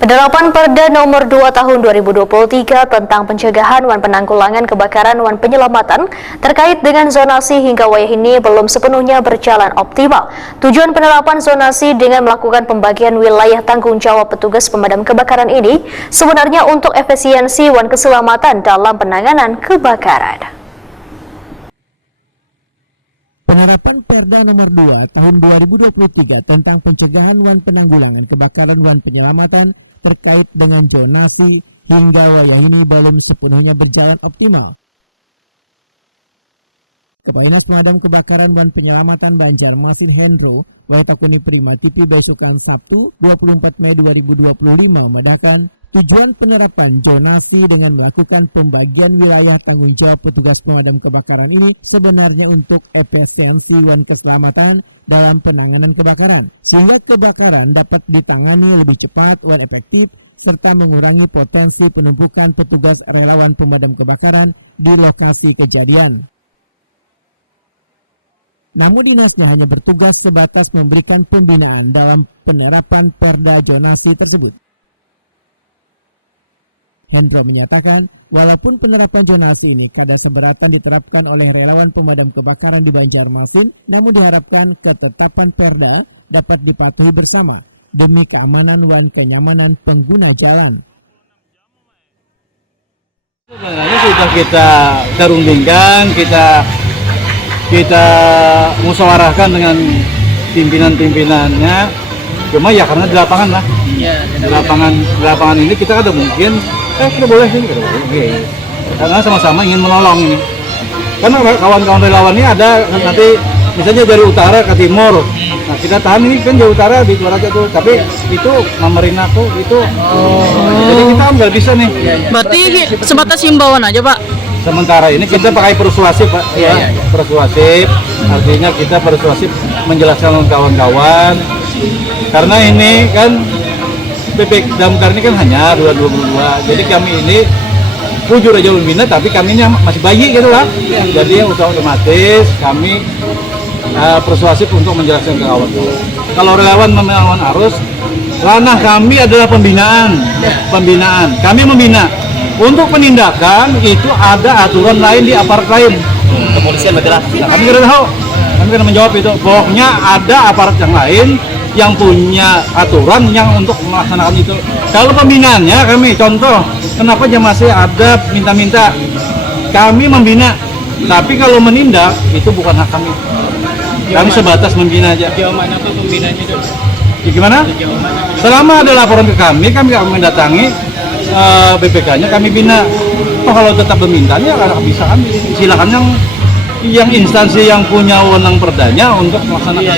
Penerapan Perda Nomor 2 Tahun 2023 tentang pencegahan dan penanggulangan kebakaran dan penyelamatan terkait dengan zonasi hingga wilayah ini belum sepenuhnya berjalan optimal. Tujuan penerapan zonasi dengan melakukan pembagian wilayah tanggung jawab petugas pemadam kebakaran ini sebenarnya untuk efisiensi dan keselamatan dalam penanganan kebakaran. Penerapan Perda Nomor 2 Tahun 2023 tentang pencegahan dan penanggulangan kebakaran dan penyelamatan terkait dengan zonasi hingga wilayah ini belum sepenuhnya berjalan optimal. Kepala Pemadam Kebakaran dan Penyelamatan Banjarmasin Hendro Watakuni Prima Cipi besokan Sabtu 24 Mei 2025 mengatakan tujuan penerapan zonasi dengan melakukan pembagian wilayah tanggung jawab petugas pemadam kebakaran ini sebenarnya untuk efisiensi dan keselamatan dalam penanganan kebakaran, sehingga kebakaran dapat ditangani lebih cepat dan efektif serta mengurangi potensi penumpukan petugas relawan pemadam kebakaran di lokasi kejadian. Namun dinasnya hanya bertugas sebatas memberikan pembinaan dalam penerapan perda zonasi tersebut. Hendra menyatakan, walaupun penerapan zonasi ini kada seberatan diterapkan oleh relawan pemadam kebakaran di Banjarmasin, namun diharapkan ketetapan perda dapat dipatuhi bersama demi keamanan dan kenyamanan pengguna jalan. Sebenarnya sudah kita rundingkan, kita musyawarahkan dengan pimpinan-pimpinannya. Cuma ya karena di lapangan lah. Di lapangan ini kita ada mungkin kita boleh sih, kita boleh. Karena sama-sama ingin menolong ini. Karena kawan-kawan relawan ini ada nanti misalnya dari utara ke timur. Nah kita tahan ini kan dari utara di luar aja tuh, tapi itu Mamerina tuh itu. Jadi kita nggak bisa nih. Berarti sebatas himbauan aja Pak? Sementara ini kita pakai persuasif Pak, persuasif, artinya kita persuasif menjelaskan kawan-kawan, karena ini kan PPK Damkar ini kan hanya 222, jadi kami ini jujur aja membina, tapi kami ini masih bayi gitu lah, jadi otomatis kami persuasif untuk menjelaskan ke kawan-kawan. Kalau relawan melawan arus, ranah kami adalah pembinaan, kami membina. Untuk penindakan itu ada aturan lain di aparat lain. Kepolisian bergerak. Nah, kami tidak tahu. Kami akan menjawab itu. Pokoknya ada aparat yang lain yang punya aturan yang untuk melaksanakan itu. Kalau pembinaannya kami contoh, kenapa aja masih ada minta-minta? Kami membina, tapi kalau menindak itu bukan hak kami. Kami sebatas membina aja. Sejauh mana tuh pembinaannya itu? Ya, gimana? Selama ada laporan ke kami akan mendatangi BPK-nya kami bina. Oh, kalau tetap bermintanya nggak bisa kami. Silakan yang instansi yang punya wewenang perdanya untuk melaksanakan.